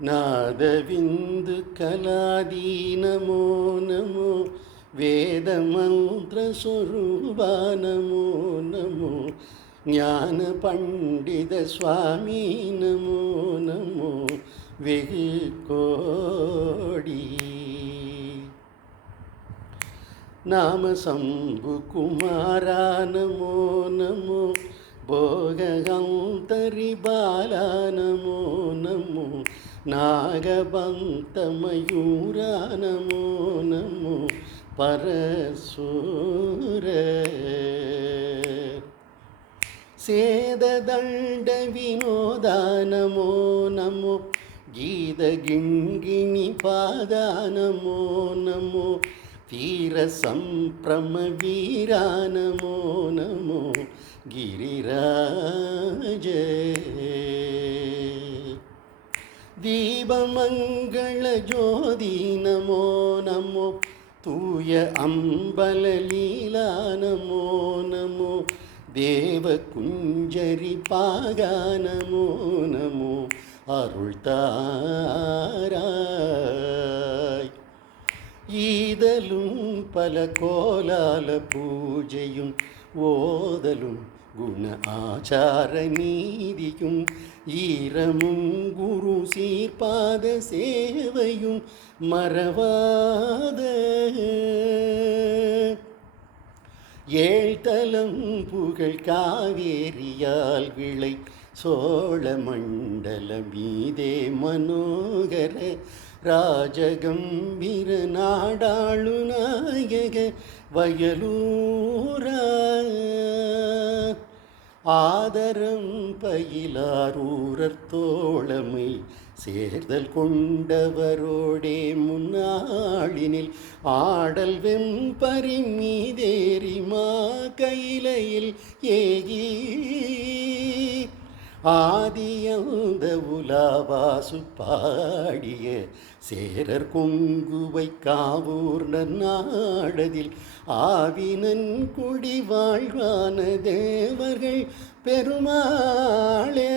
ನಾದವಿಂದು ಕಲಾದಿ ನಮೋ ನಮೋ ವೇದ ಮಂತ್ರ ಸ್ವರೂಪ ನಮೋ ನಮೋ ಜ್ಞಾನ ಪಂಡಿತ ಸ್ವಾಮಿ ನಮೋ ನಮೋ வெகு கோடி நாம சம்பு குமாரா நமோ நமோ போகந்தரி பாலா நமோ நமோ நாகபந்த மயூரா நமோ நமோ பரசூர சேததண்ட வினோதா நமோ நமோ கீத கிங்கிணி பாதா நமோ நமோ தீர சம்பிரம வீரா நமோ நமோ கிரிராஜ தீபமங்கள ஜோதி நமோ நமோ தூய அம்பல லீலா நமோ நமோ தேவ குஞ்சரி பாகா நமோ நமோ அருள் தாராய் ஈதலும் பல கோலால பூஜையும் ஓதலும் குண ஆச்சார நீதியும் ஈரமும் குரு சீர்பாத சேவையும் மறவாத ஏழ்தலம் புகழ் காவேரியால் விளை சோழ மண்டல மீதே மனோகர ராஜகம்பீர நாடாளு நாயக வயலூரா ஆதரம் பயிலாரூரர் தோழமை சேர்தல் கொண்டவரோடே முன்னாளினில் ஆடல் வெம்பரி மீதேறி மா கையிலையில் ஏகி ஆதியந்த உலாவாசு பாடிய சேரர் கொங்குவை காவூர் நாடதில் ஆவினன் குடி வாழ்வான தேவர்கள் பெருமாளே.